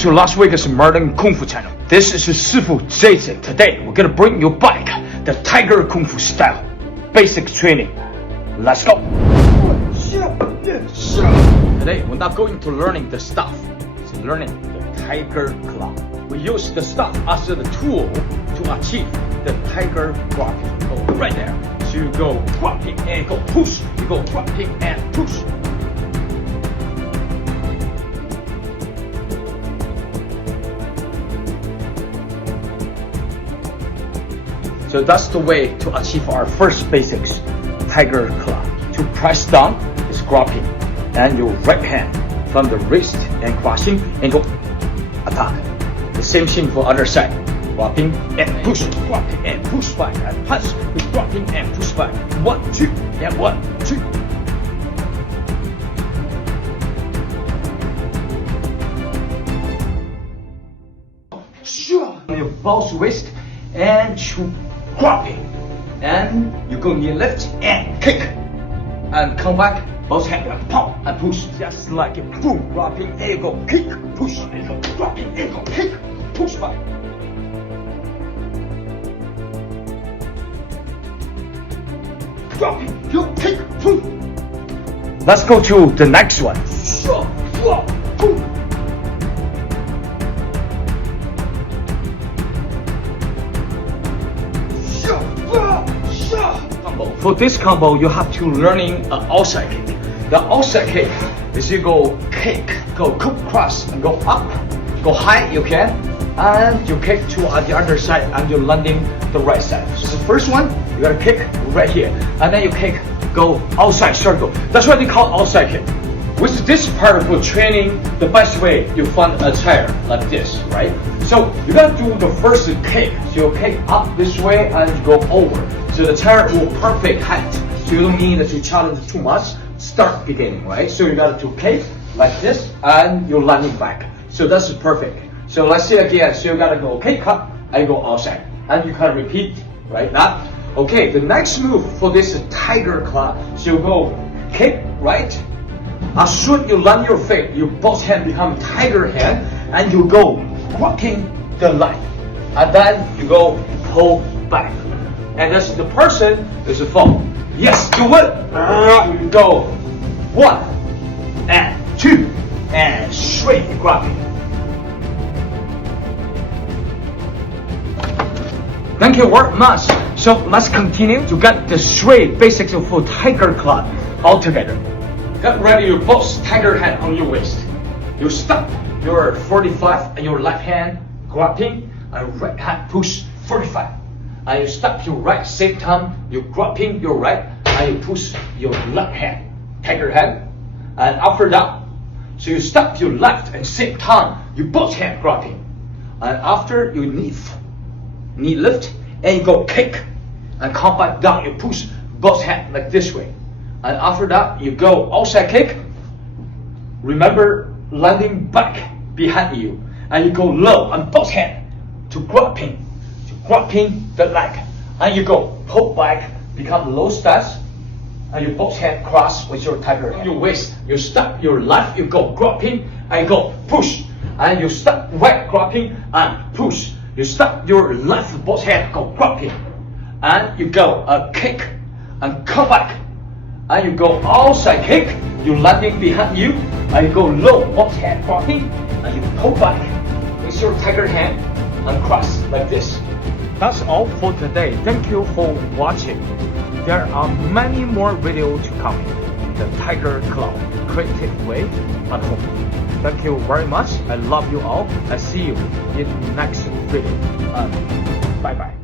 to Las Vegas Modern Kung Fu channel. This is Sifu Jason. Today we're gonna bring you back the Tiger Kung Fu style basic training. Let's go. Today we're not going to learning the stuff. It's learning the Tiger Claw. We use the stuff as the tool to achieve the Tiger Claw. Go right there. So you go dropping and go push. You go dropping and push. So that's the way to achieve our first basics, Tiger Claw. To press down is grabbing, and your right hand from the wrist and crossing and go attack. The same thing for other side. Grabbing and push, grabbing and push back, and punch with grabbing and push back. 1, 2, and 1, 2. Sure. On your both wrist and shoot. Grabbing, and you go knee lift and kick, and come back, both hands and pump and push, just like a boom, grabbing, and you go kick, push, and go grabbing, and you go kick, push back. Grabbing, you kick, push. Let's go to the next one. For this combo, you have to learning an outside kick. The outside kick is you go kick, go cross, and go up, go high you can, and you kick to the other side, and you're landing the right side. So the first one, you gotta kick right here, and then you kick, go outside circle. That's what they call outside kick. With this part of training, the best way you find a chair like this, right? So you gotta do the first kick. So you kick up this way and you go over. So the chair will perfect height. So you don't need to challenge too much. Start beginning, right? So you got to kick like this and you're landing back. So that's perfect. So let's see again. So you gotta go kick up and go outside. And you can repeat, right? That. Okay, the next move for this Tiger Claw. So you go kick right. As soon you land your feet, your both hand become tiger hand, and you go walking the line, and then you go pull back, and that's the person is a fall. Yes, do it. You go 1 and 2 and straight grabbing. Thank you very much. So let's continue to get the straight basics of Tiger Claw all together. Get ready your both tiger hand on your waist. You stop your 45 and your left hand grabbing and right hand push 45. And you stop your right same time you grabbing your right and you push your left hand tiger hand. And after that, so you stop your left and same time you both hand grabbing. And after you knee lift and you go kick and come back down, you push both hand like this way. And after that, you go outside kick. Remember landing back behind you, and you go low on both hands to grabbing the leg, and you go pull back, become low stance, and you both hand cross with your tiger hand. Your waist, you stop your left, you go grabbing, and go push, and you stop right grabbing and push. You stop your left both hand, go grabbing, and you go a kick and come back. And you go outside kick, you landing behind you, and you go low, both hand grabbing, and you pull back with your tiger hand and cross like this. That's all for today. Thank you for watching. There are many more videos to come. The Tiger Claw creative way at home. Thank you very much. I love you all. I see you in next video. Bye bye.